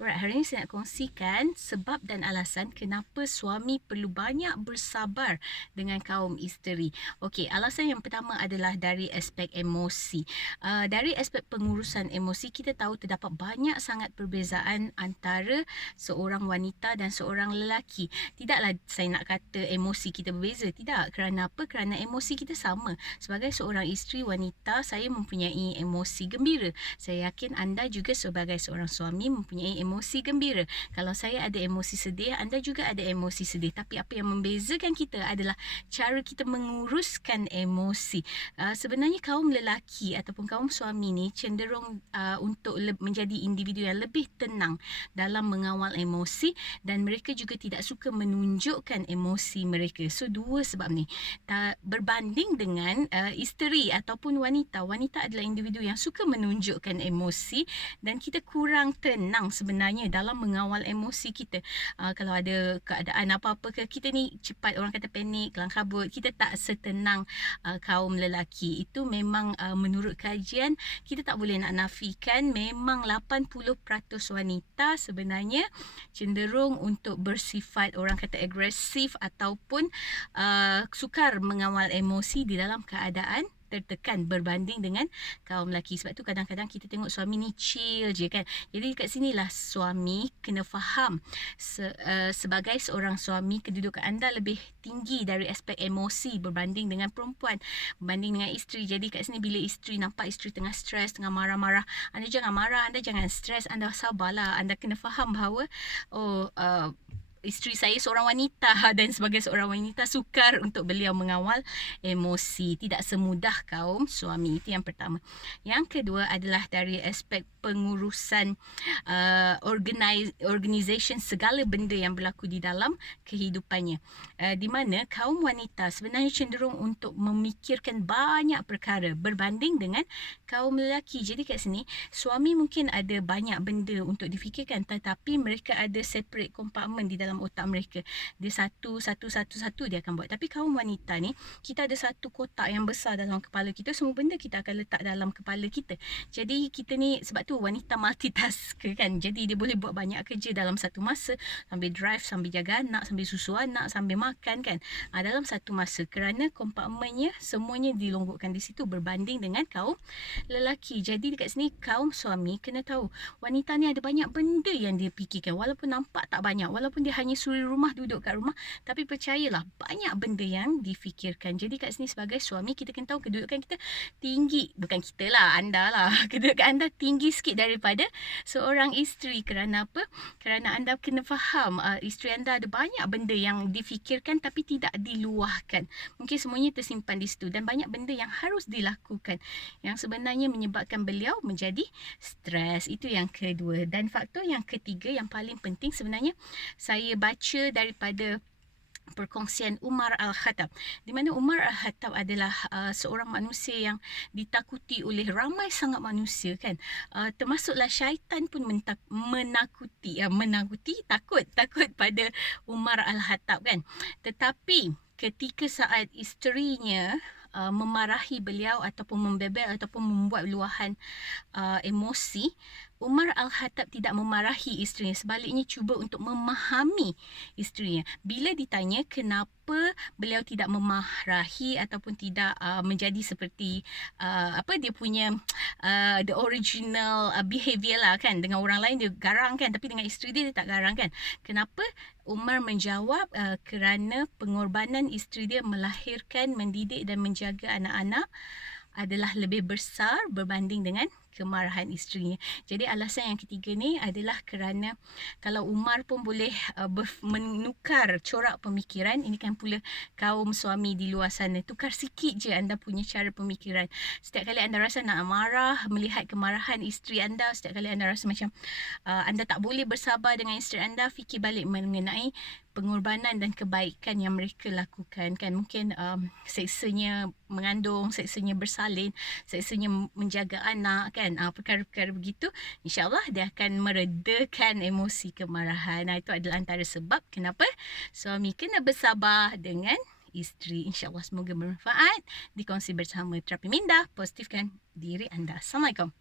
Alright, hari ini saya nak kongsikan sebab dan alasan kenapa suami perlu banyak bersabar dengan kaum isteri. Okey, alasan yang pertama adalah dari aspek emosi. Dari aspek pengurusan emosi, kita tahu terdapat banyak sangat perbezaan antara seorang wanita dan seorang lelaki. Tidaklah saya nak kata emosi kita berbeza. Tidak. Kerana apa? Kerana emosi kita sama. Sebagai seorang isteri wanita, saya mempunyai emosi gembira. Saya yakin anda juga sebagai seorang suami mempunyai emosi gembira. Kalau saya ada emosi sedih, anda juga ada emosi sedih. Tapi apa yang membezakan kita adalah cara kita menguruskan emosi. Sebenarnya kaum lelaki ataupun kaum suami ni cenderung untuk menjadi individu yang lebih tenang dalam mengawal emosi, dan mereka juga tidak suka menunjukkan emosi mereka. So, dua sebab ni. Berbanding dengan isteri ataupun wanita. Wanita adalah individu yang suka menunjukkan emosi, dan kita kurang tenang sebenarnya dalam mengawal emosi kita. Kalau ada keadaan apa-apa ke, kita ni cepat, orang kata panik, kelang kabut. Kita tak setenang kaum lelaki. Itu memang menurut kajian, kita tak boleh nak nafikan, memang 80% wanita sebenarnya cenderung untuk bersifat, orang kata agresif ataupun sukar mengawal emosi di dalam keadaan tertekan berbanding dengan kaum lelaki. Sebab tu kadang-kadang kita tengok suami ni chill je kan. Jadi kat sinilah suami kena faham sebagai seorang suami, kedudukan anda lebih tinggi dari aspek emosi berbanding dengan perempuan, berbanding dengan isteri. Jadi kat sini bila isteri nampak isteri tengah stres, tengah marah-marah, anda jangan marah, anda jangan stres, anda sabarlah. Anda kena faham bahawa isteri saya seorang wanita dan sebagai seorang wanita sukar untuk beliau mengawal emosi. Tidak semudah kaum suami. Itu yang pertama. Yang kedua adalah dari aspek pengurusan organisation segala benda yang berlaku di dalam kehidupannya. Di mana kaum wanita sebenarnya cenderung untuk memikirkan banyak perkara berbanding dengan kaum lelaki. Jadi kat sini suami mungkin ada banyak benda untuk difikirkan, tetapi mereka ada separate compartment di dalam otak mereka. Dia satu dia akan buat. Tapi kaum wanita ni, kita ada satu kotak yang besar dalam kepala kita. Semua benda kita akan letak dalam kepala kita. Jadi kita ni, sebab tu wanita multitasker kan. Jadi dia boleh buat banyak kerja dalam satu masa, sambil drive, sambil jaga anak, sambil susu anak, sambil makan kan. Dalam satu masa, kerana kompartmennya semuanya dilonggokkan di situ berbanding dengan kaum lelaki. Jadi dekat sini kaum suami kena tahu, wanita ni ada banyak benda yang dia fikirkan. Walaupun nampak tak banyak, walaupun dia hanya suri rumah, duduk kat rumah, tapi percayalah banyak benda yang difikirkan. Jadi kat sini sebagai suami kita kena tahu kedudukan kita tinggi. Bukan kita lah, anda lah. Kedudukan anda tinggi sikit daripada seorang isteri. Kerana apa? Kerana anda kena faham isteri anda ada banyak benda yang difikirkan tapi tidak diluahkan. Mungkin semuanya tersimpan di situ, dan banyak benda yang harus dilakukan yang sebenarnya menyebabkan beliau menjadi stres. Itu yang kedua. Dan faktor yang ketiga yang paling penting sebenarnya, saya baca daripada perkongsian Umar Al-Khattab, di mana Umar Al-Khattab adalah seorang manusia yang ditakuti oleh ramai sangat manusia kan. Termasuklah syaitan pun takut pada Umar Al-Khattab kan. Tetapi ketika saat isterinya memarahi beliau ataupun membebel ataupun membuat luahan emosi, Umar Al-Khattab tidak memarahi isterinya, sebaliknya cuba untuk memahami isterinya. Bila ditanya kenapa beliau tidak memarahi ataupun tidak menjadi seperti dia punya the original behavior lah kan. Dengan orang lain dia garang kan, tapi dengan isteri dia tak garang kan. Kenapa? Umar menjawab kerana pengorbanan isteri dia melahirkan, mendidik dan menjaga anak-anak adalah lebih besar berbanding dengan kemarahan isterinya. Jadi alasan yang ketiga ni adalah kerana kalau Umar pun boleh menukar corak pemikiran, ini kan pula kaum suami di luar sana, tukar sikit je anda punya cara pemikiran. Setiap kali anda rasa nak marah melihat kemarahan isteri anda, setiap kali anda rasa macam anda tak boleh bersabar dengan isteri anda, fikir balik mengenai pengorbanan dan kebaikan yang mereka lakukan kan. Mungkin seksanya mengandung, seksanya bersalin, seksanya menjaga anak kan, perkara-perkara begitu, insyaAllah dia akan meredakan emosi kemarahan. Itu adalah antara sebab kenapa suami kena bersabar dengan isteri. InsyaAllah semoga bermanfaat. Dikongsi bersama Terapi Minda, positifkan diri anda. Assalamualaikum.